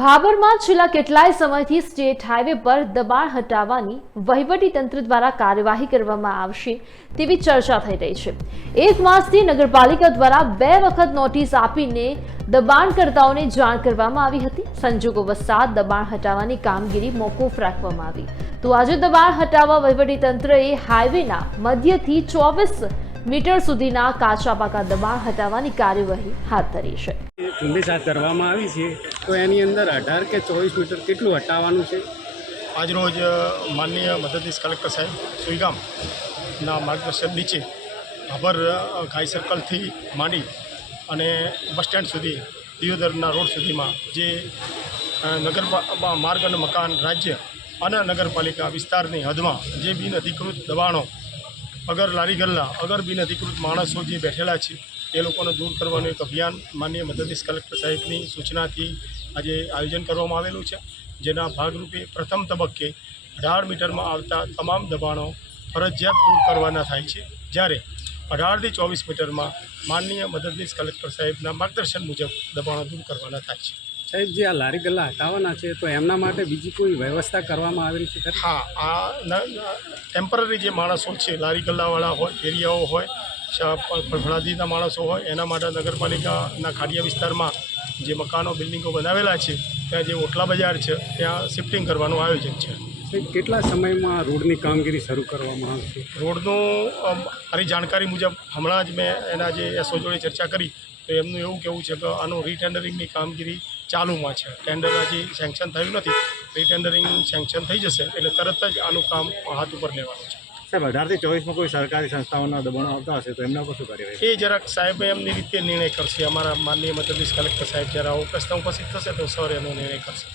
ભાભરમાં છેલ્લા કેટલાય સમયથી સ્ટેટ હાઈવે પર દબાણ હટાવવાની વહીવટી તંત્ર દ્વારા કાર્યવાહી કરવામાં આવશે તેવી ચર્ચા થઈ રહી છે। એક માસથી નગરપાલિકા દ્વારા 2 વખત નોટિસ આપીને દબાણકર્તાઓને જાણ કરવામાં આવી હતી। સંજોગો વસાત દબાણ હટાવવાની કામગીરી મોકૂફ રાખવામાં આવી તો આજે દબાણ હટાવવા વહીવટી તંત્રએ હાઈવેના મધ્યથી 24 મીટર સુધીના કાચા પાકા દબાણ હટાવવાની કાર્યવાહી હાથ ધરી છે। ઝુંબેશ હાથ ધરવામાં આવી છે તો એની અંદર 18 કે 24 મીટર કેટલું હટાવવાનું છે? આજરોજ માનનીય મદદનીશ કલેક્ટર સાહેબ સુઈગામના માર્ગદર્શન નીચે ભાભર ગાય સર્કલથી માંડી અને બસ સ્ટેન્ડ સુધી દિયોદરના રોડ સુધીમાં જે નગર માર્ગ અને મકાન રાજ્ય અને નગરપાલિકા વિસ્તારની હદમાં જે બિનઅધિકૃત દબાણો અગર લારી ગલ્લા અગર બિનઅધિકૃત માણસો જે બેઠેલા છે એ લોકોને દૂર કરવાનું એક અભિયાન માનનીય મદદનીશ કલેક્ટર સાહેબની સૂચનાથી આજે આયોજન કરવામાં આવેલું છે, જેના ભાગરૂપે પ્રથમ તબક્કે 18 મીટરમાં આવતા તમામ દબાણો ફરજિયાત દૂર કરવાના થાય છે, જ્યારે 18 થી 24 મીટરમાં માનનીય મદદનીશ કલેક્ટર સાહેબના માર્ગદર્શન મુજબ દબાણો દૂર કરવાના થાય છે। સાહેબ, જે આ લારી ગલ્લા હટાવવાના છે તો એમના માટે બીજી કોઈ વ્યવસ્થા કરવામાં આવેલી છે? હા, આ ટેમ્પરરી જે માણસો છે, લારી ગલ્લાવાળા હોય, ફેરિયાઓ હોય, ફળફળાદીના માણસો હોય, એના માટે નગરપાલિકાના ખાડિયા વિસ્તારમાં જે મકાનો બિલ્ડિંગો બનાવેલા છે ત્યાં જે ઓટલા બજાર છે ત્યાં શિફ્ટિંગ કરવાનું આયોજન છે। કેટલા સમયમાં રોડની કામગીરી શરૂ કરવામાં આવશે? રોડનું મારી જાણકારી મુજબ હમણાં જ મેં એના જે એસઓ જોડે ચર્ચા કરી તો એમનું એવું કહેવું છે કે આનું રીટેન્ડરિંગની કામગીરી ચાલુમાં છે। ટેન્ડર હજી સેન્કશન થયું નથી, રીટેન્ડરિંગ સેન્કશન થઈ જશે એટલે તરત જ આનું કામ હાથ ઉપર લેવાનું છે। સાહેબ, 18 થી 24માં કોઈ સરકારી સંસ્થાઓના દબાણો આવતા હશે તો એમના પર શું કાર્યવાહી? એ જરાક સાહેબ એમની રીતે નિર્ણય કરશે। અમારા માનનીય મદદનીશ કલેક્ટર સાહેબ જ્યારે ઉપસ્થિત થશે તો સર એનો નિર્ણય કરશે।